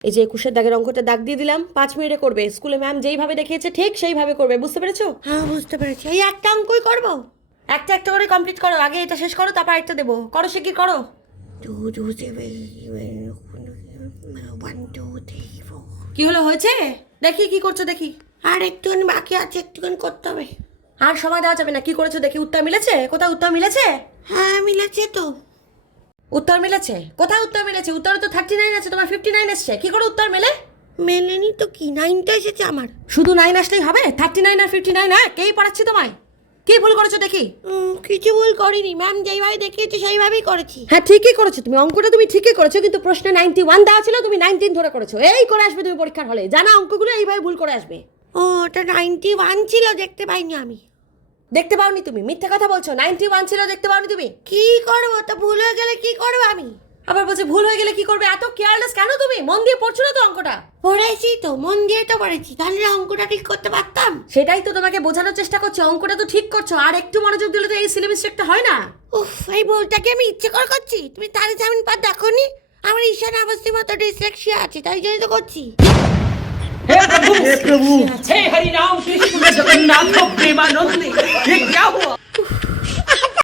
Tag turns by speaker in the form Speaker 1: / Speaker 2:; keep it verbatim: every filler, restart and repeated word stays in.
Speaker 1: এই যে একুশের দাগের অঙ্কটা দাগ দিয়ে দিলাম, পাঁচ মিনিটে করবে। স্কুলে ম্যাম যেইভাবে দেখিয়েছে ঠিক সেইভাবে করবে, বুঝতে পেরেছো?
Speaker 2: হ্যাঁ বুঝতে পেরেছি। এই একটা অঙ্কই করবো?
Speaker 1: একটা একটা করে কমপ্লিট করো, আগে এটা শেষ করো তারপর একটা দেবো। করো, সে কি করো।
Speaker 2: Two two seven one two three four.
Speaker 1: কি হলো, হয়েছে? দেখি কি করছো দেখি।
Speaker 2: আর একটুখানি বাকি আছে, একটুখানি করতে হবে।
Speaker 1: আর সময় দেওয়া যাবে না, কি করেছো দেখি। উত্তর মিলেছে? কোথাও উত্তর মিলেছে?
Speaker 2: হ্যাঁ মিলেছে তো।
Speaker 1: উত্তর মিলেছে? কোথায় উত্তর মিলেছে? উত্তরে তো থার্টি নাইন আছে, তোমার ফিফটি নাইন এসছে, কি করে উত্তর মেলে?
Speaker 2: মেলেনি তো, কি নাইনটা এসেছে আমার।
Speaker 1: শুধু নাইন আসলেই হবে? থার্টি নাইন আর ফিফটি নাইন? হ্যাঁ, কেই পড়াচ্ছি তোমায়। কি ভুল করেছো দেখি।
Speaker 2: উম, কিছু ভুল করিনি ম্যাম, যেইভাবে দেখিয়েছে সেইভাবেই করেছি।
Speaker 1: হ্যাঁ ঠিকই করেছো তুমি, অঙ্কটা তুমি ঠিকই করেছো, কিন্তু প্রশ্নে নাইনটি ওয়ান দেওয়া ছিল, তুমি নাইনটিন ধরে করেছো। এই করে আসবে তুমি পরীক্ষার হলে, জানা অঙ্কগুলো এইভাবে ভুল করে আসবে।
Speaker 2: ও ওটা নাইনটি ওয়ান ছিল, দেখতে পাইনি আমি।
Speaker 1: দেখতে পাওনি তুমি? মিথ্যে কথা বলছো। নাইনটি ওয়ান ছিল, দেখতে পাওনি তুমি?
Speaker 2: কি করবো তো, ভুল হয়ে গেলে কি করবো আমি?
Speaker 1: আবার বলছে ভুল হয়ে গেলে কি করবে। এত কেয়ারলেস কেন তুমি? মন দিয়ে পড়ছো না তো অঙ্কটা?
Speaker 2: পড়েছি তো, মন দিয়ে তো পড়েছি, তাহলে অঙ্কটা ঠিক করতে পারতাম।
Speaker 1: সেটাই তো তোমাকে বোঝানোর চেষ্টা করছো, অঙ্কটা তো ঠিক করছো, আর একটু মনোযোগ দিলে তো এই সিলি মিস্টেকটা হয় না।
Speaker 2: উফ, এই বলটাকে আমি ইচ্ছে করে করছি। তুমি তারে জামিন পার দেখো নি? আমার ঈশান আবাসির মতো ডিসলেক্সিয়া আছে, তাই জন্য তো করছি।
Speaker 3: हे प्रभु हे प्रभु हे हरि राम कृष्ण जगन्नाथ प्रेमानंद ये क्या हुआ?